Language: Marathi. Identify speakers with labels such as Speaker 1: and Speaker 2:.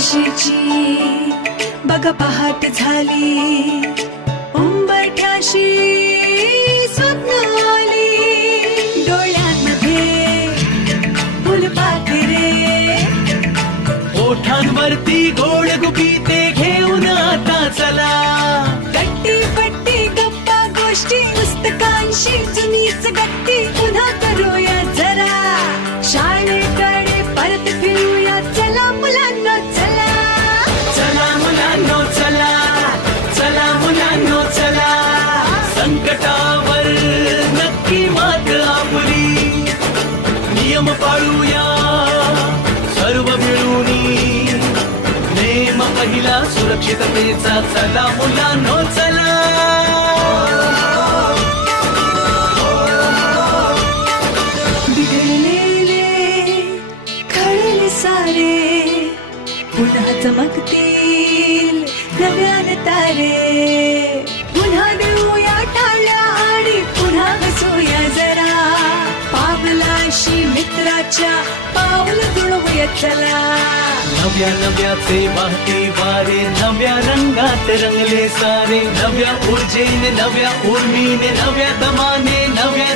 Speaker 1: आशेची बघ पाहत झाली. उंबरठ्याशी स्वप्न आली. डोळ्यात मध्ये फुलपाखरे.
Speaker 2: ओठांवरती गोड गुपिते घेऊन आता चला.
Speaker 1: गट्टी पट्टी गप्पा गोष्टी पुस्तकांशी जुनीच गट्टी पुन्हा करूया.
Speaker 2: नियम पाळूया. सर्व मिळून नेम पहिला सुरक्षिततेचा चला मुलांनो चला.
Speaker 1: बिघडलेले खळले सारे पुन्हा चमकतील नव्यान तारे. तुझी मित्राच्या पावल जुळवूया चला.
Speaker 2: नव्या नव्याचे वाहते वारे नव्या रंगात रंगले सारे नव्या ऊर्जेने नव्या उर्मीने नव्या दमाने नव्या